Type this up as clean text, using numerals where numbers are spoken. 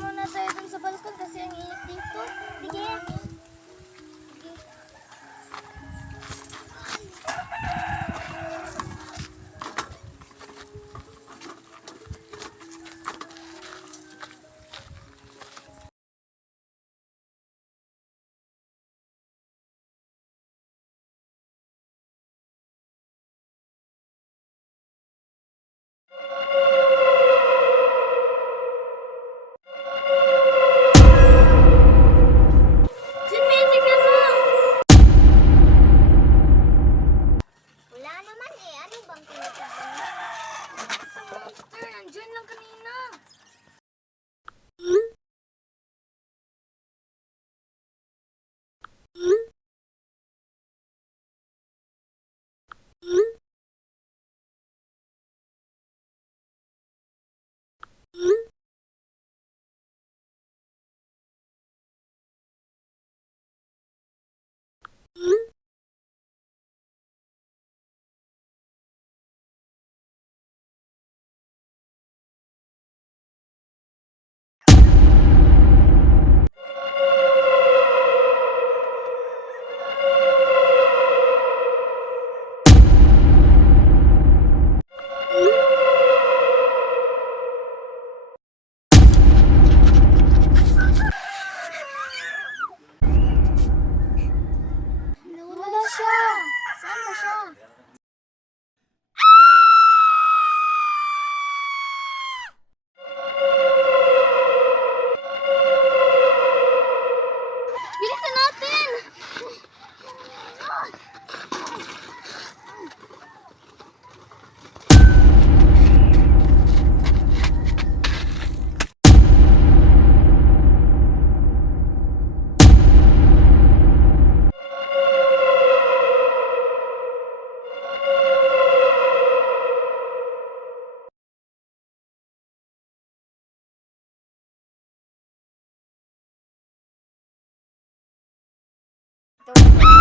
muna tayo dun sa balkon kasi ang init dito. Sige. Jimmy, tignan mo! Wala naman eh. Ano bang tinitignan mo? Ang monster, nandyan lang kanina. Wala siya. Saan ba siya? Bilisan natin! Ito.